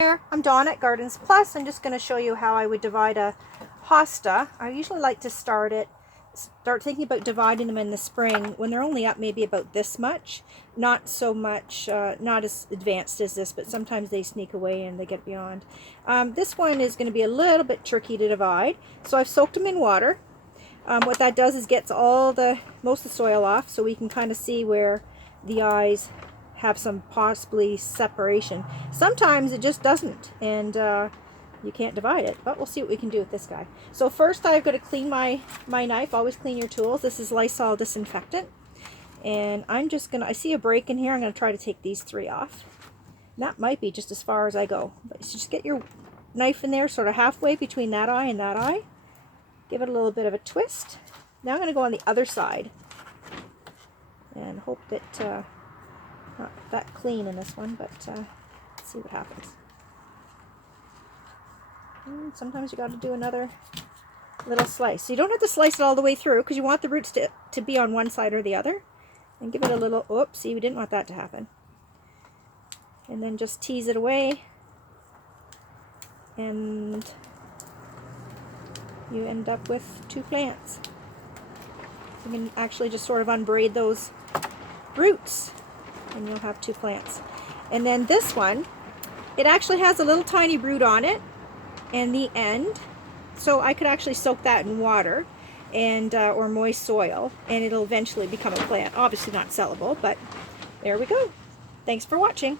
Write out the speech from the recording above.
There, I'm Dawn at Gardens Plus. I'm just going to show you how I would divide a hosta. I usually like to start thinking about dividing them in the spring when they're only up maybe about this much. Not so much, not as advanced as this, but sometimes they sneak away and they get beyond. This one is going to be a little bit tricky to divide. So I've soaked them in water. What that does is gets most of the soil off, so we can kind of see where the eyes have some possibly separation. Sometimes it just doesn't, and you can't divide it, but we'll see what we can do with this guy. So first I've got to clean my knife. Always clean your tools. This is Lysol disinfectant, and I'm just gonna, I see a break in here. I'm gonna try to take these 3 off. And that might be just as far as I go, but just get your knife in there sort of halfway between that eye and that eye. Give it a little bit of a twist. Now I'm going to go on the other side and hope that not that clean in this one, but let's see what happens. And sometimes you got to do another little slice. So you don't have to slice it all the way through because you want the roots to be on one side or the other. And give it a little, oopsie, we didn't want that to happen. And then just tease it away. And you end up with 2 plants. You can actually just sort of unbraid those roots and you'll have 2 plants. And then this one, it actually has a little tiny root on it and the end, so I could actually soak that in water and or moist soil, and it'll eventually become a plant. Obviously not sellable, but there we go. Thanks for watching.